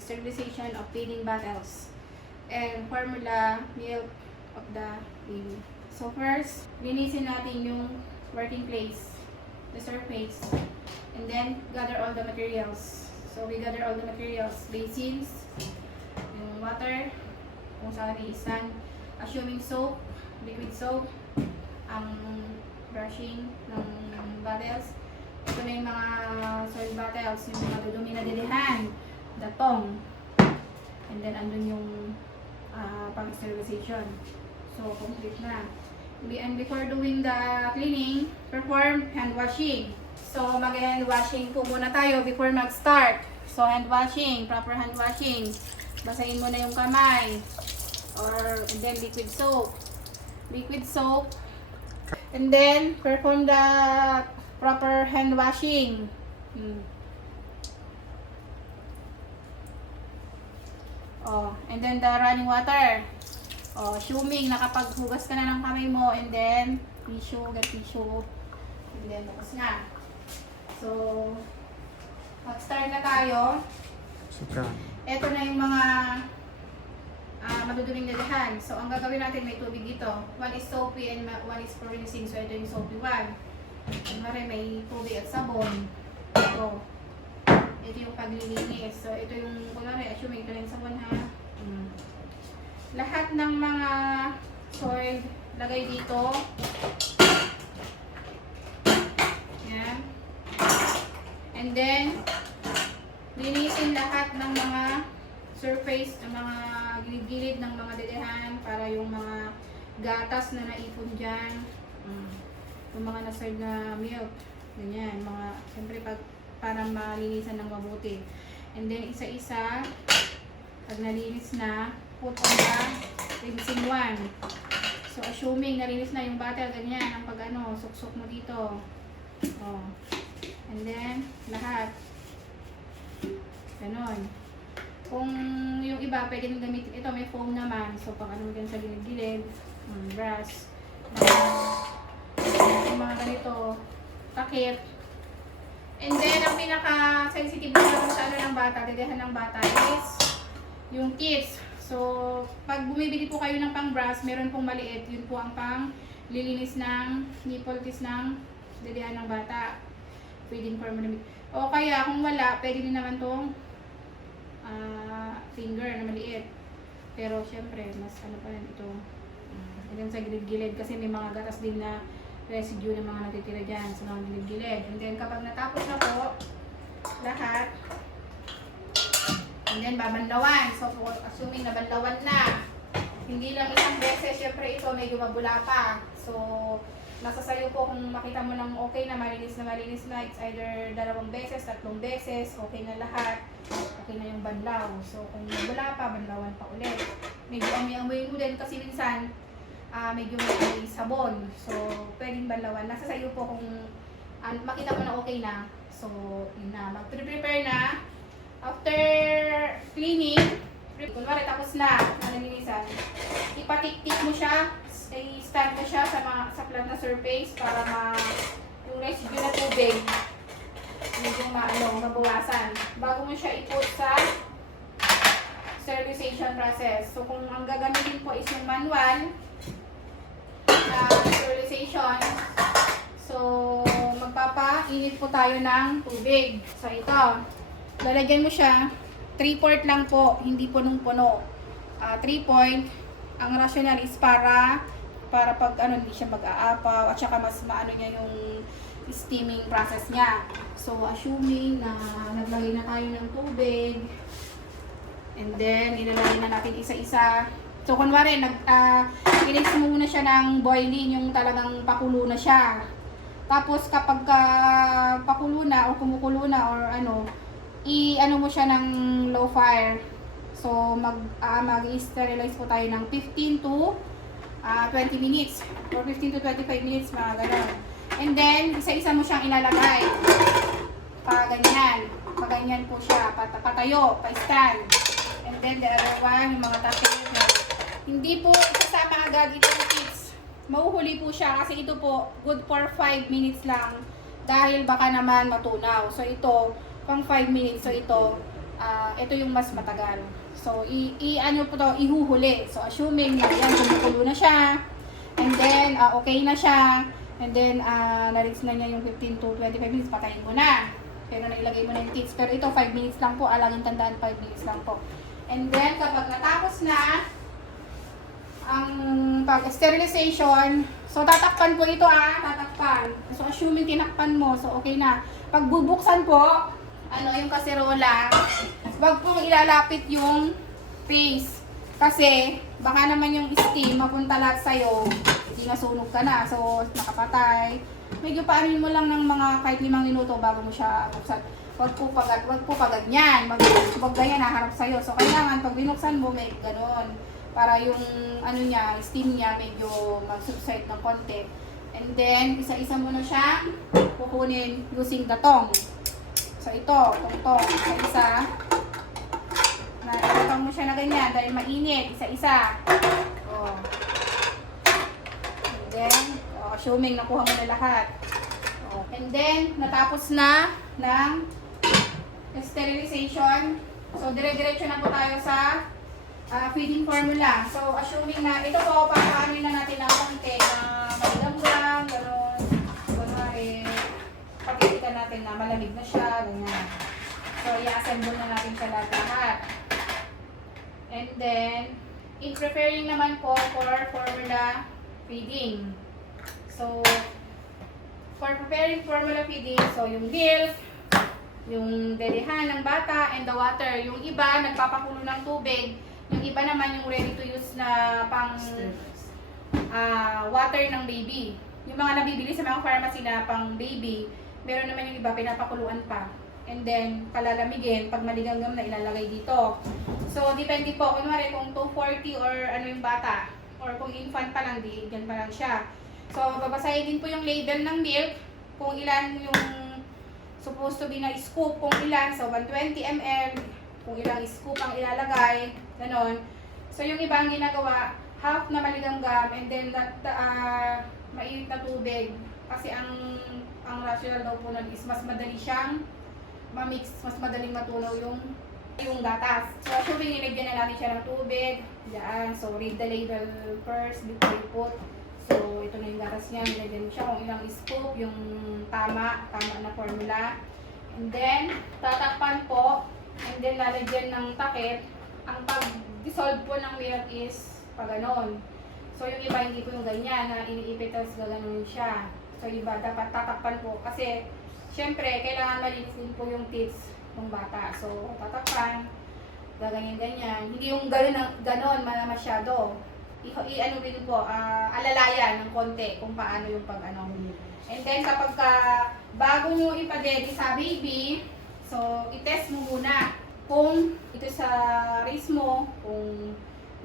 sterilization of feeding bottles and formula milk of the baby. So first, linisin natin yung working place, the surface, and then gather all the materials. So we gather all the materials, basins, yung water, kung saan iisan, assuming soap, liquid soap, ang brushing ng bottles. Ito na yung mga soil bottles, yung mga dudumi na dilihan, datong, and then andun yung pang-sterilization. So, complete na. And before doing the cleaning, perform hand washing. So, mag-hand washing po muna tayo before mag-start. So, hand washing, proper hand washing. Basahin mo na yung kamay. And then liquid soap. Liquid soap. And then, perform the proper hand washing. And then the running water. Assuming nakapaghugas ka na ng kamay mo, and then tissue, get tissue. And then, bukas na. So, mag-start na tayo. Ito na yung mga maduduming dalihan. So, ang gagawin natin, may tubig dito. One is soapy and one is for rinsing. So, ito yung soapy one. Kunwari, may tubig at sabon. Ito yung paglilinis. So, ito yung, kunwari, assuming ito yung sabon ha. Lahat ng mga soil, lagay dito. Yan. And then, linisin lahat ng mga surface, ng mga gilid-gilid ng mga dilihan para yung mga gatas na naipon dyan. Yung mga naserve na milk. Ganyan. Siyempre, para malinisan ng mabuti. And then, isa-isa, pag nalinis na, put on the rinsing one. So, assuming nalinis na yung bottle, ganyan, ang suksok mo dito. And then, lahat. Ganon. Kung yung iba, pwede nang gamitin. Ito, may foam naman. So, pag mo dyan sa gilid-gilid, brush. Yung mga ganito, takip. And then, ang pinaka-sensitive na sa ng bata, dilihan ng bata is yung tips. So, pag bumibili po kayo ng pang-brush, meron pong maliit. Yun po ang pang-lilinis ng nipple tips ng dilihan ng bata. Feeding formula. O kaya, kung wala, pwede din naman tong finger na maliit. Pero, syempre, mas pa rin ito. Hanggang sa gilid-gilid kasi may mga gatas din na residue ng mga natitira dyan sa mga gilid-gilid. And then, kapag natapos na po, lahat, and then, babanlawan. So, assuming na banlawan na, hindi lang isang beses, syempre ito, medyo mabula pa. So, nasa sayo po kung makita mo ng okay na malinis na, it's either 2 beses, 3 beses, okay na lahat, okay na yung banlaw. So, kung mabula pa, banlawan pa ulit. Medyo amoy-amoy mo din kasi minsan, medyo may sabon. So, pwedeng banlawan. Nasa sayo po kung makita mo na okay na. So, yun na. Mag-prepare na. After cleaning, kunwari tapos na nalinisan, ipatik-tik mo siya, i-stand mo siya sa flat na surface para yung residue na tubig medyo mabawasan. Bago mo siya i-put sa sterilization process. So kung ang gagamitin po is yung manual na sterilization, so magpapa-init po tayo ng tubig. So ito, lalagyan mo siya, 3/4 lang po, hindi punong-puno. 3/4, ang rational is para pag hindi siya mag-aapaw, at saka mas maano niya yung steaming process niya. So, assuming na naglagay na tayo ng tubig, and then, ilalagay na natin isa-isa. So, kunwari, i-rinse mo muna siya ng boiling, yung talagang pakulo na siya. Tapos, kapag pakulo na, o kumukulo na, or i-ano mo siya ng low fire. So, mag-sterilize po tayo ng 15 to 20 minutes. Or 15 to 25 minutes, mga gano'n. And then, isa-isa mo siyang ilalagay. Paganyan. Paganyan po siya. Patayo, pa-stand. And then, the other one, yung mga tapos na. Hindi po isasama agad itong tips. Mauhuli po siya kasi ito po, good for 5 minutes lang. Dahil baka naman matunaw. So, ito, pang 5 minutes. So, ito, ito yung mas matagal. So, ano po to, ihuhuli. So, assuming na yan, kumukulo na siya, and then, okay na siya, and then, na-reach na niya yung 15 to 25 minutes, patayin mo na. Pero nailagay mo na yung kits. Pero ito, 5 minutes lang po. Laging tandaan, 5 minutes lang po. And then, kapag natapos na ang pag-sterilization, so tatakpan po ito tatakpan. So, assuming tinakpan mo, so okay na. Pag bubuksan po, yung kaserola, wag pong ilalapit yung face. Kasi, baka naman yung steam mapunta lahat sa'yo, hindi nasunog ka na. So, nakapatay. Medyo paanin mo lang ng mga kahit 5 minuto bago mo siya buksan. Wag po pagad yan. Wag ganyan naharap sa'yo. So, kailangan pag binuksan mo, may ganon. Para yung steam niya medyo mag-subside ng konti. And then, isa-isa mo na siya kukunin using the tong. So, ito, tong, isa-isa. Nakikita mo siya na ganyan dahil mainit, isa-isa. Oh. And then, assuming nakuha mo na lahat. Oh. And then, natapos na ng sterilization. So, dire-diretso na po tayo sa feeding formula. So, assuming na ito po, papaanin na natin ng konti na maligamgam, gano'n. Kunwari, pakitikan natin na malamig na siya, ganyan. So, i-assemble na natin siya lahat. And then, in preparing naman po for formula feeding. So, for preparing formula feeding, so yung milk, yung dedihan ng bata, and the water. Yung iba, nagpapakulo ng tubig. Yung iba naman yung ready to use na pang water ng baby. Yung mga nabibili sa mga pharmacy na pang baby, meron naman yung iba pinapakuluan pa. And then, palalamigin, pag maligamgam na ilalagay dito. So, depende po. Kunwari, kung 240 or ano yung bata, or kung infant pa lang, dyan pa lang siya. So, babasahin din po yung label ng milk, kung ilan yung supposed to be na scoop, kung ilan. So, 120 ml, kung ilang scoop ang ilalagay, ganon. So, yung iba ang ginagawa, half na maligamgam, and then mainit na tubig. Kasi ang rational daw po nun is mas madali siyang ma-mix, mas madaling matunaw yung gatas. So, assuming nilagyan na natin siya ng tubig, dyan. So, read the label first before you put. So, ito na yung gatas niya. Nilagyan mo siya kung ilang scoop, yung tama na formula. And then, tatakpan po. And then, lalagyan ng takip. Ang pag-dissolve po ng milk is pag ganon. So, yung iba hindi po yung ganyan na iniipit tapos gaganon siya. So, iba dapat tatakpan po. Kasi, syempre, kailangan malinis din po yung teeth ng bata. So, tatakpan, gaganyan-ganyan. Hindi yung ganon masyado. Ano din po, alalayan ng konti kung paano yung pag-ano. And then, kapag bago nyo ipadedi sa baby, so, itest mo muna kung ito sa race mo, kung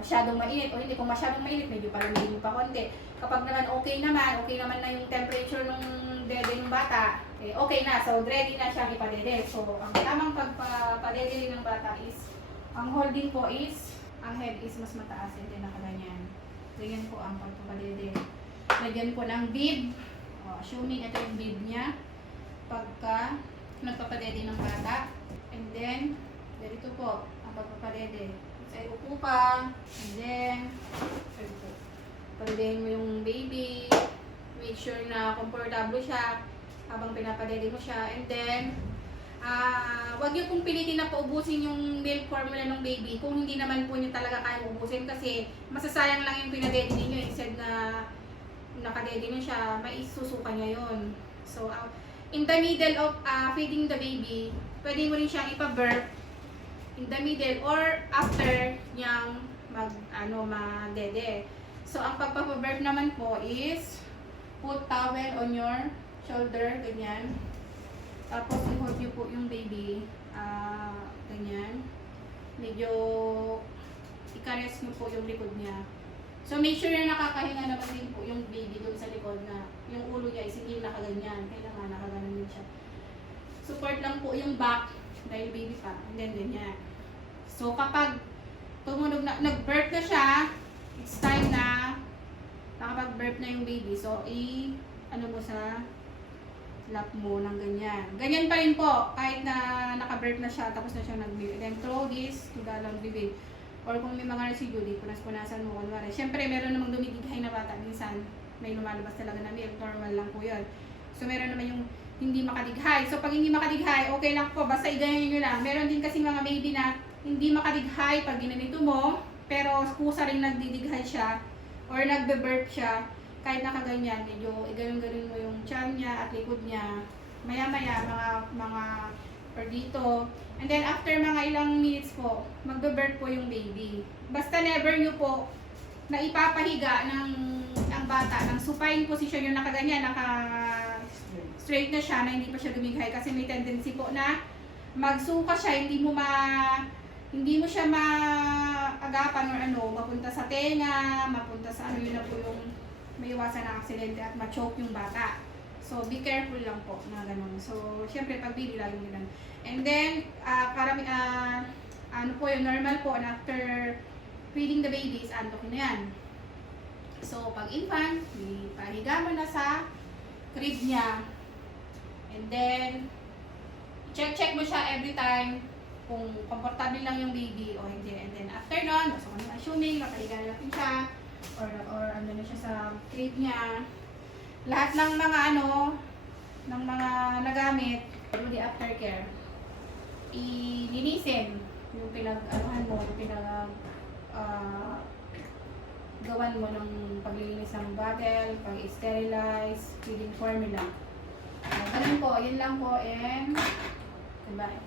masyadong mainit o hindi. Kung masyadong mainit, medyo palamigin mo pa konti. Kapag naman okay naman na yung temperature ng dede ng bata, okay na. So, ready na siyang ipadede. So, ang tamang pagpadede ng bata is, ang holding po is, ang head is mas mataas, hindi nakaganyan. Ganyan po ang pagpapadede. Lagyan po ng bib. Assuming ito yung bib niya. Pagka nagpapadede ng bata. And then, ganito po ang pagpapadede. Ay, upo ka. And then, padedehin mo yung baby. Make sure na komportable siya habang pinapadede mo siya. And then, wag niyo pong pilitin na paubusin yung milk formula ng baby kung hindi naman po niyo talaga kaya ubusin kasi masasayang lang yung pinadede niyo instead na nakadede niyo siya, maisusuka niya yon. So, in the middle of feeding the baby, pwede mo rin siyang ipa-burp in the middle or after niyang madede. So, ang pagpapaburp naman po is put towel on your shoulder, ganyan. Tapos, i-hold nyo po yung baby, ganyan. Medyo, i-caress nyo po yung likod niya. So, make sure na nakakahinga naman din po yung baby doon sa likod na yung ulo niya is hindi nakaganyan. Kailangan nakaganon din siya. Support lang po yung back dahil baby pa. And then, ganyan. So, kapag tumunog na, nag-burp na siya, it's time na nakapag-burp na yung baby. So, ano mo sa lap mo ng ganyan. Ganyan pa rin po, kahit na naka-burp na siya, tapos na siya nag-bibig. Then throw this to the long bibig. Or kung may mga residue, di punas-punasan mo. Kunwari. Siyempre, meron namang dumidighay na bata. Minsan, may lumalabas talaga na milk. Normal lang po yun. So, meron naman yung hindi makadighay. So, pag hindi makadighay, okay lang po. Basta i-ganyan nyo lang. Meron din kasi mga baby na hindi makadighay pag ginanito mo. Pero kusa rin nagdidighay siya. Or nagbe-burp siya. Kahit nakaganyan, medyo i-ganon-ganon mo yung tiyan niya at likod niya. Maya-maya, mga or dito. And then, after mga ilang minutes po, magbe-birth po yung baby. Basta never nyo po na ipapahiga ang bata ng supine position yung nakaganyan, naka-straight na siya, na hindi pa siya lumighay. Kasi may tendency po na magsuka siya, hindi mo siya maagapan or ano, mapunta sa tenga, mapunta sa ano, yun na po yung may iwasan na aksidente at ma-choke yung bata. So, be careful lang po na ganun. So, syempre, pag baby, laging ganun. And then, ano po yung normal po, and after feeding the baby, is antok na yan. So, pag infant, ipahiga mo na sa crib niya. And then, check mo siya every time kung komportable lang yung baby o hindi. And then, after nun, so, assuming, nakahiga na natin siya, or ano na siya sa crib niya. Lahat ng mga ng mga nagamit, do the aftercare. Ilinisin yung pinag-anuhan mo, yung gawan mo ng paglilinis ng bottle, pag-sterilize, feeding formula. Ganun po, yun lang po, and goodbye.